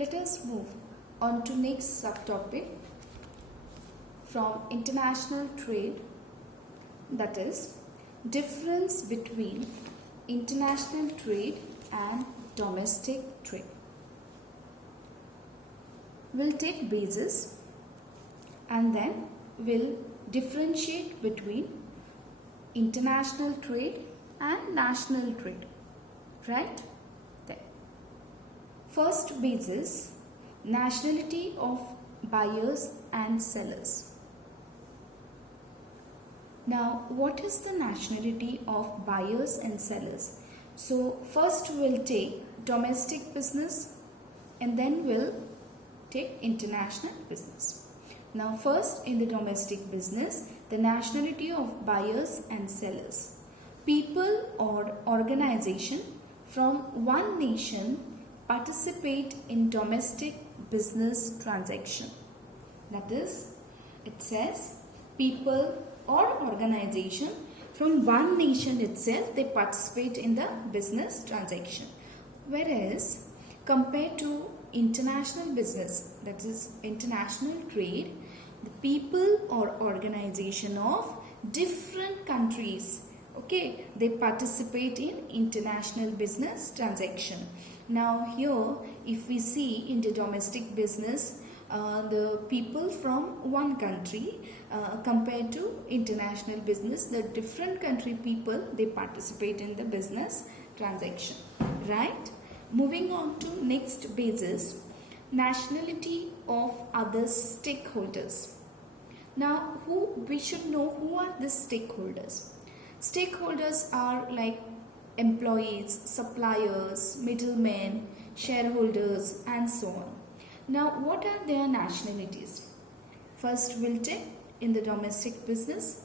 Let us move on to next subtopic from international trade, that is difference between international trade and domestic trade. We'll take basis and then we'll differentiate between international trade and national trade, right? Then first basis, nationality of buyers and sellers. Now, what is the nationality of buyers and sellers? So first we'll take domestic business and then we'll take international business. Now first, in the domestic business, the nationality of buyers and sellers. People or organization from one nation participate in domestic business transaction. That is, it says people or organization from one nation itself, they participate in the business transaction. Whereas compared to international business, that is international trade, the people or organization of different countries, okay, they participate in international business transaction. Now here, if we see in the domestic business, the people from one country compared to international business, the different country people, they participate in the business transaction, right? Moving on to next basis, nationality of other stakeholders. Now we should know who are the stakeholders. Stakeholders are like employees, suppliers, middlemen, shareholders and so on. Now what are their nationalities? First we'll take in the domestic business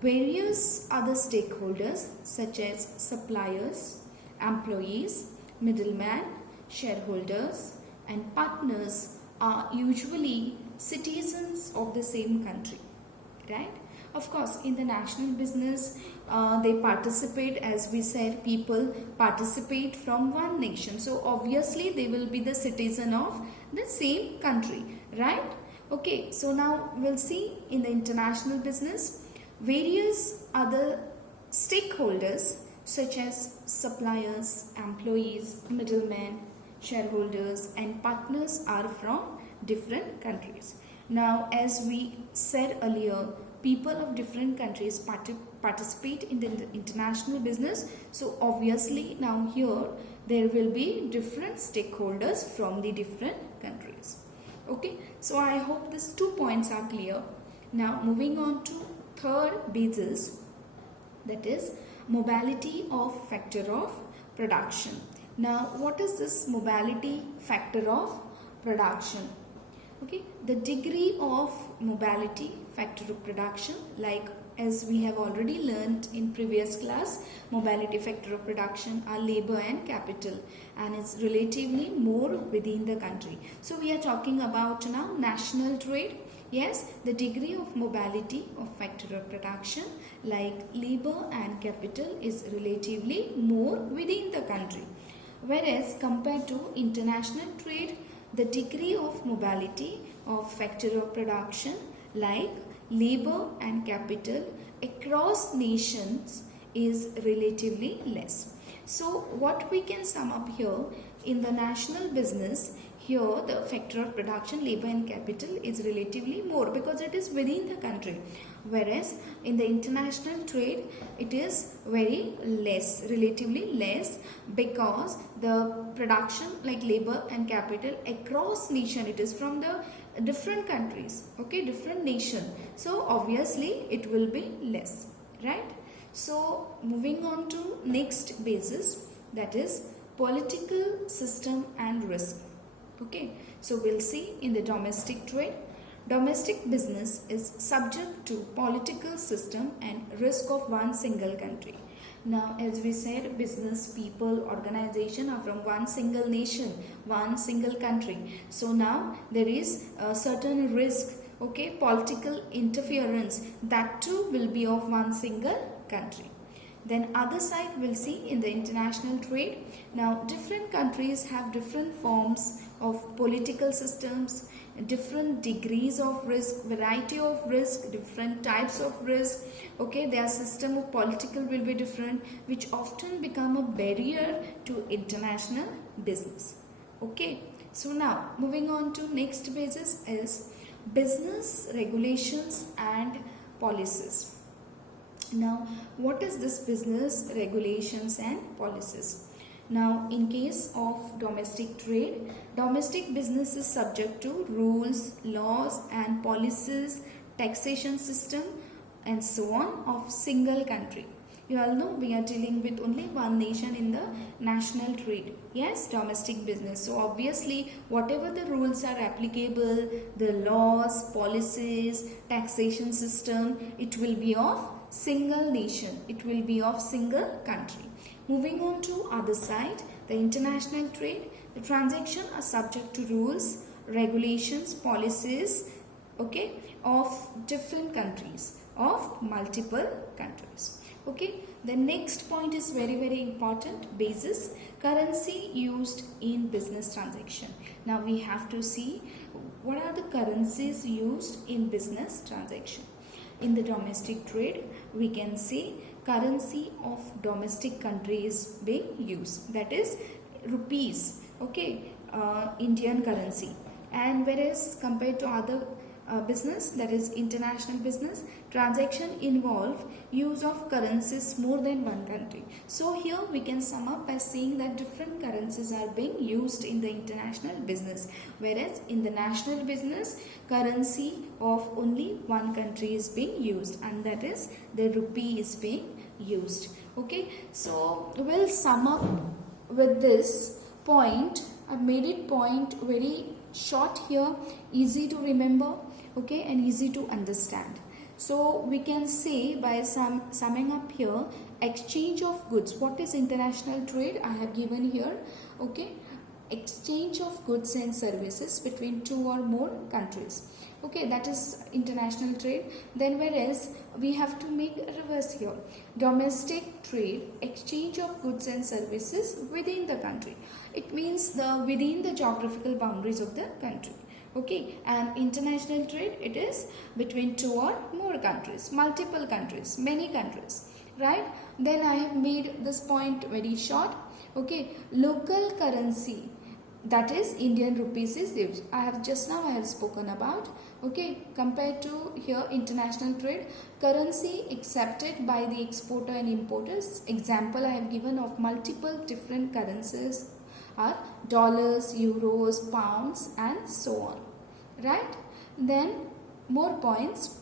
various other stakeholders such as suppliers, employees, middlemen, shareholders and partners are usually citizens of the same country, right? Of course, in the national business, they participate, as we said, people participate from one nation. So obviously they will be the citizen of the same country, right? Okay, so now we'll see in the international business various other stakeholders such as suppliers, employees, middlemen, shareholders and partners are from different countries. Now, as we said earlier, people of different countries participate in the international business. So obviously now here there will be different stakeholders from the different countries. Okay, so I hope these 2 points are clear. Now moving on to third basis, that is mobility of factor of production. Now what is this mobility factor of production? Okay, the degree of mobility factor of production, like as we have already learned in previous class, mobility factor of production are labor and capital and it's relatively more within the country. So we are talking about now national trade. Yes, the degree of mobility of factor of production like labor and capital is relatively more within the country. Whereas compared to international trade, the degree of mobility of factor of production like labor and capital across nations is relatively less. So what we can sum up here, in the national business, here the factor of production, labor and capital is relatively more because it is within the country. Whereas in the international trade, it is very less, relatively less, because the production like labor and capital across nation, it is from the different countries, okay, different nation. So obviously it will be less, right? So moving on to next basis, that is political system and risk. Okay, so we'll see in the domestic trade, domestic business is subject to political system and risk of one single country. Now, as we said, business, people, organization are from one single nation, one single country. So now there is a certain risk, okay, political interference, that too will be of one single country. Then other side we'll see in the international trade. Now different countries have different forms of political systems, different degrees of risk, variety of risk, different types of risk. Okay, their system of political will be different, which often become a barrier to international business. Okay, so now moving on to next basis is business regulations and policies. Now, what is this business regulations and policies? Now, in case of domestic trade, domestic business is subject to rules, laws and policies, taxation system and so on of single country. You all know we are dealing with only one nation in the national trade. Yes, domestic business. So obviously whatever the rules are applicable, the laws, policies, taxation system, it will be of single nation. It will be of single country. Moving on to other side, the international trade. The transactions are subject to rules, regulations, policies, okay, of different countries, of multiple countries. Okay, the next point is very important, basis, currency used in business transaction. Now we have to see what are the currencies used in business transaction. In the domestic trade, we can see currency of domestic countries being used, that is rupees, okay, Indian currency. And whereas compared to other business, that is international business, transaction involve use of currencies more than one country. So here we can sum up by saying that different currencies are being used in the international business, whereas in the national business, currency of only one country is being used, and that is the rupee is being used. Okay, so we'll sum up with this point. I've made it point very short here, easy to remember, okay, and easy to understand. So we can say by summing up here, exchange of goods. What is international trade? I have given here, okay, exchange of goods and services between two or more countries. Okay, that is international trade. Then whereas we have to make a reverse here, domestic trade, exchange of goods and services within the country. It means within the geographical boundaries of the country. Okay, and international trade, it is between two or more countries, multiple countries, many countries, right? Then I have made this point very short. Okay, local currency, that is Indian rupees is used. I have spoken about. Okay, compared to here international trade, currency accepted by the exporter and importers. Example I have given of multiple different currencies are dollars, euros, pounds and so on, right? Then more points.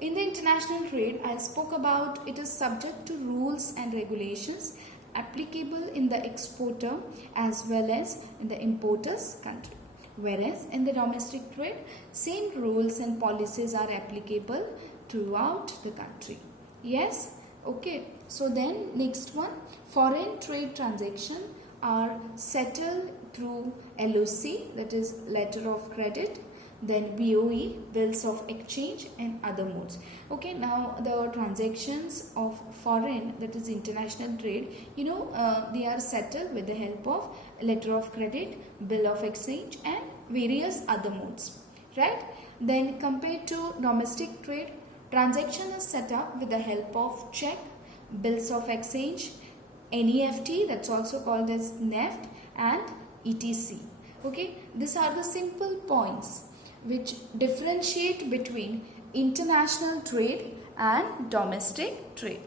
In the international trade, I spoke about it is subject to rules and regulations applicable in the exporter as well as in the importer's country. Whereas in the domestic trade, same rules and policies are applicable throughout the country. Yes? Okay. So then next one, foreign trade transaction are settled through LOC, that is letter of credit, then BOE, bills of exchange and other modes. Okay, now the transactions of foreign, that is international trade, they are settled with the help of letter of credit, bill of exchange and various other modes, right? Then compared to domestic trade, transaction is set up with the help of check, bills of exchange, NEFT, that's also called as NEFT, and ETC. Okay, these are the simple points which differentiate between international trade and domestic trade.